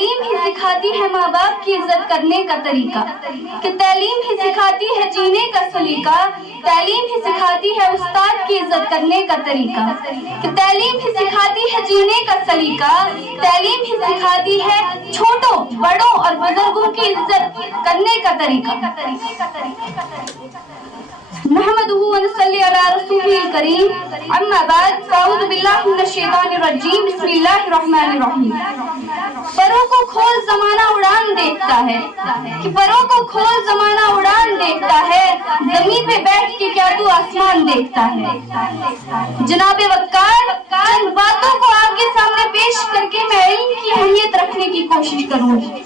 تعلیم ہی سکھاتی ہے ماں باپ کی عزت کرنے کا طریقہ، کہ تعلیم ہی سکھاتی ہے جینے کا سلیقہ، تعلیم ہی سکھاتی ہے استاد کی عزت کرنے کا طریقہ، کہ تعلیم ہی سکھاتی ہے جینے کا سلیقہ، تعلیم ہی سکھاتی ہے چھوٹوں بڑوں اور بزرگوں کی عزت کرنے کا طریقہ۔ نحمدہ ونصلی علی رسولہ الکریم، اما بعد فاعوذ باللہ من الشیطان الرجیم، بسم اللہ الرحمن الرحیم۔ پروں کو کھول زمانہ اڑان دیکھتا ہے، کہ پروں کو کھول زمانہ اڑان دیکھتا ہے، زمین پہ بیٹھ کے کیا تو آسمان دیکھتا ہے۔ جناب وقار، چند باتوں کو آپ کے سامنے پیش کر کے میں علم کی اہمیت رکھنے کی کوشش کروں گی۔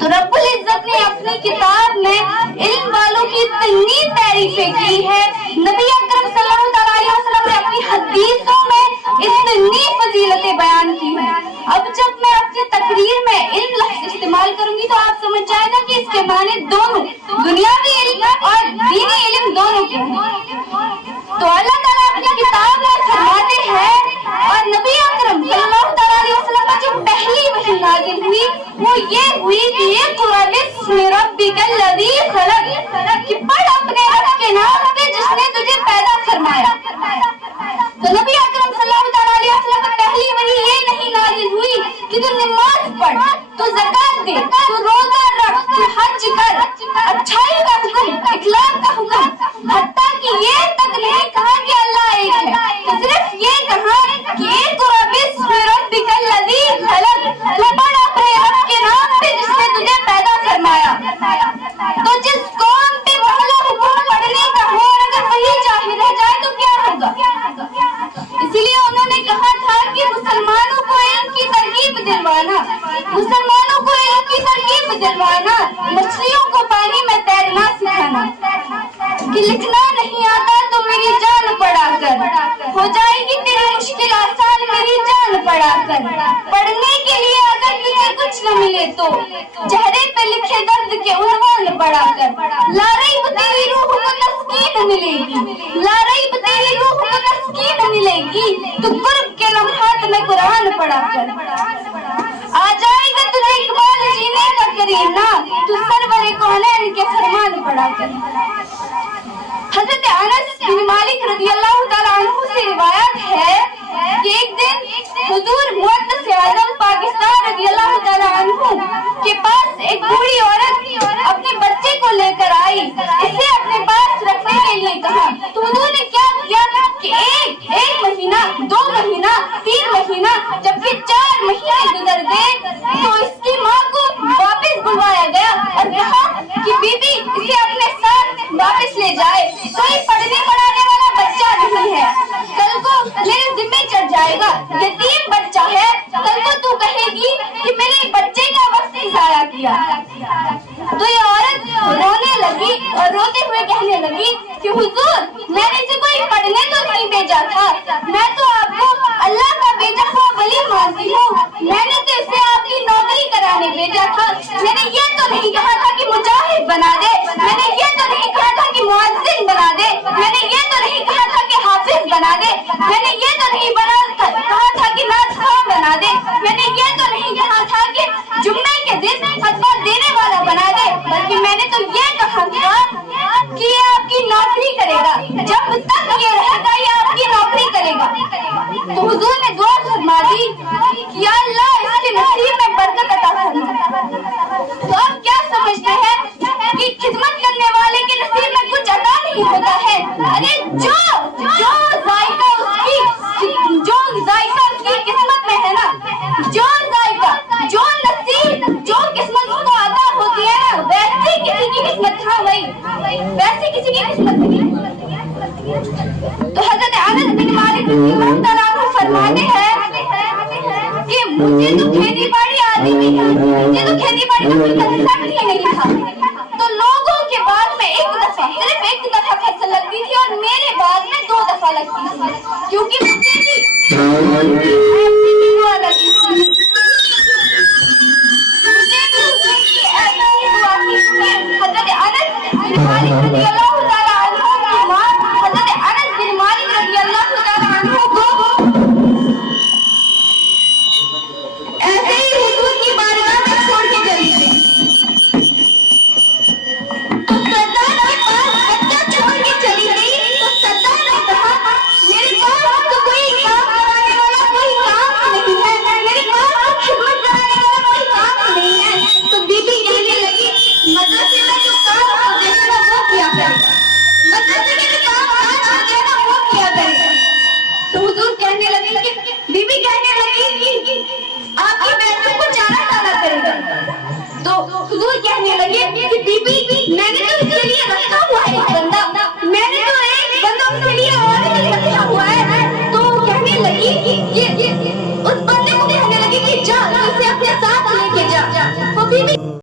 تو رب العزت نے اپنی کتاب میں علم والوں کی اتنی تعریفیں کی ہے، نبی اکرم صلی اللہ علیہ وسلم نے اپنی حدیثوں میں اتنی فضیلتیں بیان کی ہیں۔ اب جب میں اپنی تقریر میں علم لفظ استعمال کروں گی تو آپ سمجھ جائے گا کہ اس کے معنی دونوں دنیاوی علم اور دینی علم دونوں کے ہیں۔ تو اللہ تعالیٰ اپنی کتاب میں فرماتے ہیں، اور نبی اکرم صلی اللہ علیہ وسلم پر جو پہلی وحی نازل ہوئی وہ یہ ہوئی کہ اقرأ باسم ربک الذی خلق، کہ پڑھ اپنے رب کے نام پہ جس نے تجھے پیدا فرمایا۔ تو نبی اکرم صلی اللہ علیہ وسلم پر پہلی وحی یہ نہیں نازل ہوئی کہ تو نماز پڑھ، تو زکات دے، تو روزہ رکھ، تو حج کر، اچھائی کا حکم، اخلاق کا حکم، حتیٰ کہ یہ تک نہیں کہا کہ اللہ ایک ہے، تو صرف یہ کہا کہ اقرأ باسم ربک الذی خلق، تو پڑھ اپنے رب کے نام پہ جس نے تجھے پیدا فرمایا۔ تو جس قوم پہ پہلا حکم پڑھنے کا ہو اور اگر وہی جاہل رہ جائے تو کیا ہوگا؟ اسی لیے انہوں نے کہا تھا کہ مسلمانوں کو علم کی ترغیب دلوانا، مسلمانوں کو علم کی ترغیب دلوانا، مچھلیوں کو پانی میں تیرنا سکھانا، کہ لکھنا نہیں آتا تو میری جان پڑھا کر، ہو جائے گی تیری مشکل آسان میری جان پڑھا کر، پڑھنے کے لیے اگر تجھے کچھ نہ ملے تو چہرے پہ لکھے درد کے عنوان پڑھا کر، لا ریب تیری روح کو تسکین ملے گی، لا ریب تیری روح کو تسکین ملے گی، تو قرب کے لمحات میں قرآن پڑھا کر، آ جائے گا تجھے اقبال جینے کا کرینہ، تو سرور کونین کے فرمان پڑھا کر۔ حضرت انس بن مالک رضی اللہ تعالیٰ عنہ سے روایت ہے کہ ایک دن حضور محدث اعظم پاکستان رضی اللہ تعالیٰ عنہ کے پاس ایک بوڑھی عورت اپنے بچے کو لے کر آئی، اسے اپنے پاس رکھنے کے لیے کہا، تو حضور نے کیا کیا کہ ایک مہینہ، 2 مہینہ، 3 مہینہ، جب کہ 4 مہینے گزر گئے تو اس کی ماں کو واپس بلوایا گیا اور کہا کہ بی بی اسے اپنے ساتھ واپس لے جائے، کوئی پڑھنے پڑھانے والا بچہ نہیں ہے، کل کو میرے ذمہ چڑھ جائے گا، یتیم بچہ ہے، کل کو تو کہے گی کہ میرے بچے کا وقت ضائع کیا۔ تو یہ عورت رونے لگی اور روتے ہوئے کہنے لگی کہ حضور میں نے اسے کوئی پڑھنے تو نہیں بھیجا تھا، میں تو آپ کو اللہ کا بھیجا ہوا ولی مانتی ہوں، میں نے تو اسے آپ کی نوکری کرانے بھیجا تھا، میں نے یہ تو نہیں کہا تھا کہ مجاہد بنا دے، میں نے یہ تو نہیں کہا تھا کہ مؤذن بنا دے، میں نے یہ تو نہیں کہا تھا کہ حافظ بنا دے، میں نے یہ تو نہیں کہا تھا کہ نعت خواں بنا دے، میں نے یہ تو نہیں کہا تھا کہ جمعے کے دن فتویٰ دینے والا بنا دے، بلکہ میں نے تو یہ کہا تھا کہ یہ آپ کی نوکری کرے گا، جب تک یہ رہے گا یہ آپ کی نوکری کرے گا۔ تو حضور نے دعا فرما دی کہ یا اللہ اس کے نصیب میں برکت عطا فرما۔ تو آپ کیا سمجھتے ہیں کہ خدمت کرنے والے کے نصیب میں کچھ عطا نہیں ہوتا ہے؟ ارے جو ذائقہ اس کی قسمت میں ہے نا، جو ذائقہ، جو نصیب، جو قسمت اس کو عطا ہوتی ہے نا، ویسے کسی کی قسمت تھا بھائی، ویسے کسی کی قسمت نہیں۔ تو حضرت انس بن مالک رضی اللہ تعالیٰ عنہ فرماتے ہیں کہ مجھے تو کھیتی باڑی آتی نہیں ہے، مجھے تو کھیتی باڑی کا کوئی کنسپٹ ہی نہیں تھا، تو لوگوں کے بعد میں صرف ایک دفعہ فصل لگتی تھی اور میرے بعد میں 2 دفعہ لگتی تھی، کیونکہ مجھے بھی دعا لگی تھی، مجھے بھی دعا کی تھی۔ حضرت انس بن مالک رضی اللہ تعالیٰ عنہ کی ماں حضرت انس بن مالک رضی اللہ تعالیٰ عنہ کو ایسے ہی حضور کی بارگاہ لگے کہ بی بی میں نے تو اس کے لیے رکھا